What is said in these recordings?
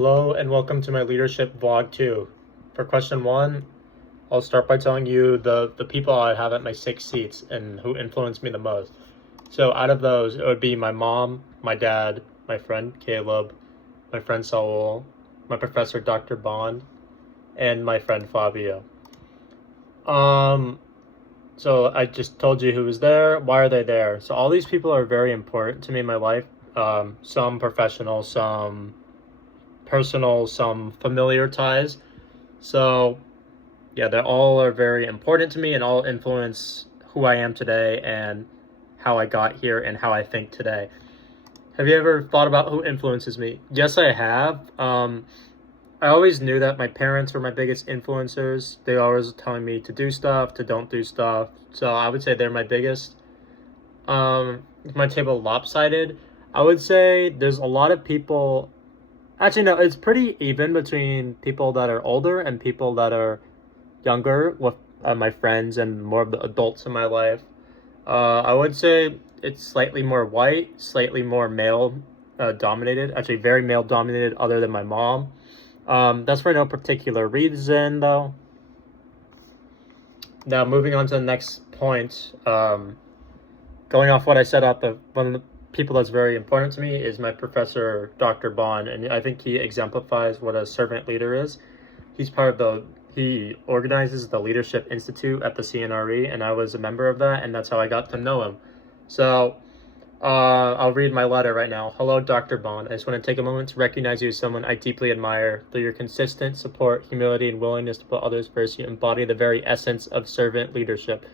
Hello and welcome to my leadership vlog 2. For question 1, I'll start by telling you the people I have at my 6 seats and who influenced me the most. So out of those, it would be my mom, my dad, my friend Caleb, my friend Saul, my professor Dr. Bond, and my friend Fabio. So I just told you who was there. Why are they there? So all these people are very important to me in my life. Some professional, some personal, some familiar ties. So yeah, they all are very important to me and all influence who I am today and how I got here and how I think today. Have you ever thought about who influences me? Yes, I have. I always knew that my parents were my biggest influencers. They always were telling me to do stuff, to don't do stuff. So I would say they're my biggest. Is my table lopsided? I would say there's a lot of people. Actually, no, it's pretty even between people that are older and people that are younger with my friends and more of the adults in my life. I would say it's slightly more white, slightly more male dominated. Actually, very male dominated, other than my mom. That's for no particular reason, though. Now, moving on to the next point. Going off what I said at the one of the people that's very important to me is my professor, Dr. Bond, and I think he exemplifies what a servant leader is. He organizes the Leadership Institute at the CNRE, and I was a member of that, and that's how I got to know him. So, I'll read my letter right now. Hello, Dr. Bond. I just want to take a moment to recognize you as someone I deeply admire. Through your consistent support, humility, and willingness to put others first, you embody the very essence of servant leadership.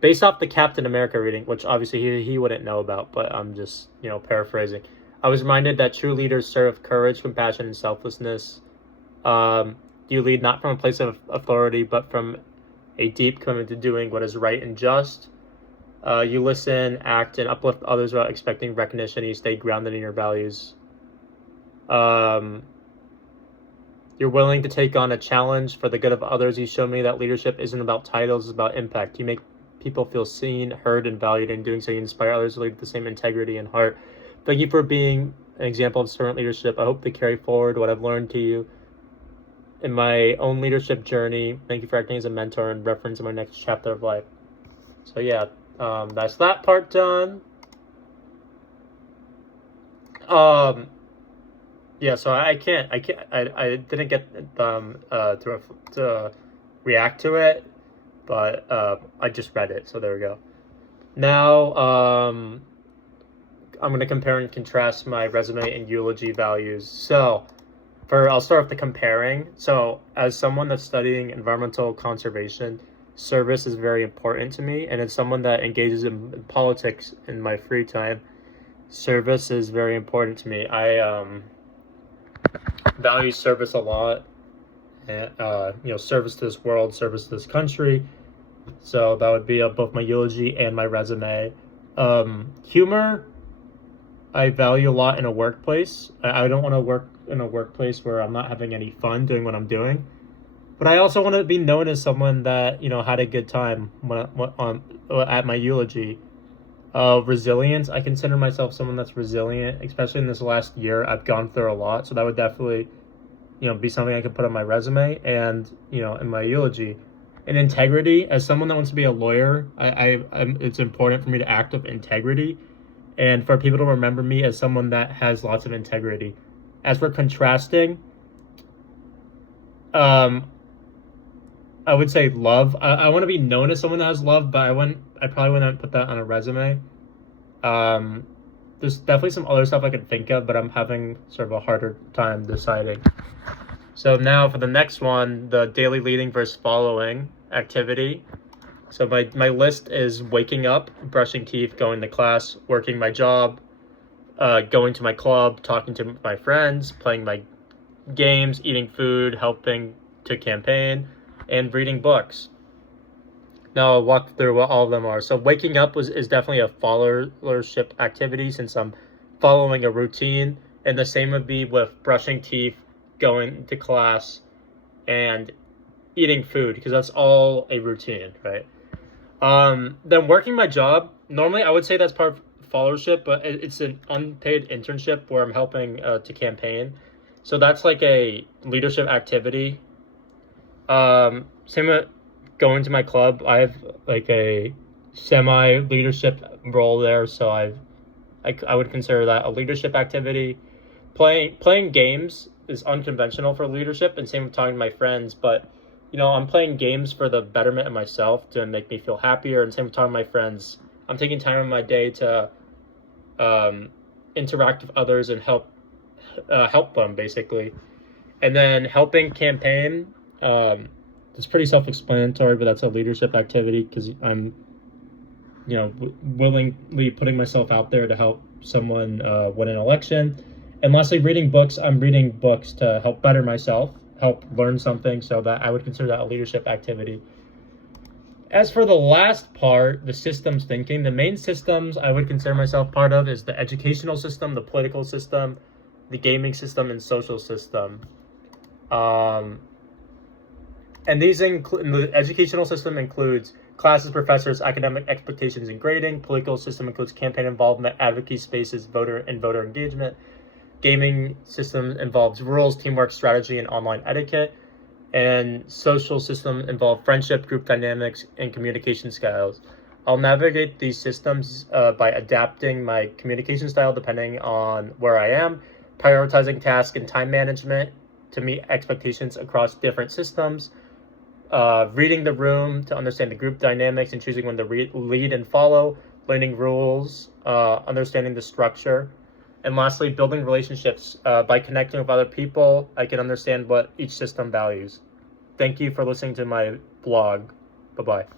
Based off the Captain America reading, which obviously he wouldn't know about, but I'm just, paraphrasing. I was reminded that true leaders serve courage, compassion, and selflessness. You lead not from a place of authority, but from a deep commitment to doing what is right and just. You listen, act, and uplift others without expecting recognition. You stay grounded in your values. You're willing to take on a challenge for the good of others. You show me that leadership isn't about titles, it's about impact. You make people feel seen, heard, and valued. In doing so, you inspire others to lead with the same integrity and heart. Thank you for being an example of servant leadership. I hope to carry forward what I've learned to you in my own leadership journey. Thank you for acting as a mentor and reference in my next chapter of life. So yeah, that's that part done. Yeah, so I didn't get to react to it, but I just read it, so there we go. Now, I'm going to compare and contrast my resume and eulogy values. So, I'll start with the comparing. So, as someone that's studying environmental conservation, service is very important to me, and as someone that engages in politics in my free time, service is very important to me. I value service a lot, and service to this world, service to this country. So that would be both my eulogy and my resume. Humor, I value a lot in a workplace. I don't want to work in a workplace where I'm not having any fun doing what I'm doing. But I also want to be known as someone that, had a good time at my eulogy. Resilience, I consider myself someone that's resilient, especially in this last year. I've gone through a lot, so that would definitely, be something I could put on my resume and, in my eulogy. And integrity, as someone that wants to be a lawyer, it's important for me to act with integrity and for people to remember me as someone that has lots of integrity. As for contrasting, I would say love. I want to be known as someone that has love, but I probably wouldn't put that on a resume. There's definitely some other stuff I could think of, but I'm having sort of a harder time deciding. So now for the next one, the daily leading versus following activity. So my list is waking up, brushing teeth, going to class, working my job, going to my club, talking to my friends, playing my games, eating food, helping to campaign, and reading books. Now I'll walk through what all of them are. So waking up is definitely a followership activity since I'm following a routine. And the same would be with brushing teeth, going to class, and eating food, because that's all a routine, right? Then working my job, normally I would say that's part of followership, but it's an unpaid internship where I'm helping to campaign. So that's like a leadership activity. Same with going to my club. I have like a semi leadership role there, so I would consider that a leadership activity. Playing games is unconventional for leadership, and same with talking to my friends. But I'm playing games for the betterment of myself to make me feel happier, and same with talking to my friends. I'm taking time in my day to um, interact with others and help them basically. And then helping campaign. It's pretty self-explanatory, but that's a leadership activity because I'm willingly putting myself out there to help someone win an election. And lastly, reading books. I'm reading books to help better myself, help learn something. So that I would consider that a leadership activity. As for the last part, the systems thinking, the main systems I would consider myself part of is the educational system, the political system, the gaming system, and social system. Um, and the educational system includes classes, professors, academic expectations and grading. Political system includes campaign involvement, advocacy spaces, voter engagement. Gaming system involves rules, teamwork, strategy, and online etiquette. And social system involve friendship, group dynamics, and communication styles. I'll navigate these systems by adapting my communication style depending on where I am, prioritizing tasks and time management to meet expectations across different systems, reading the room to understand the group dynamics and choosing when to lead and follow, learning rules, understanding the structure, and lastly, building relationships. By connecting with other people, I can understand what each system values. Thank you for listening to my blog. Bye-bye.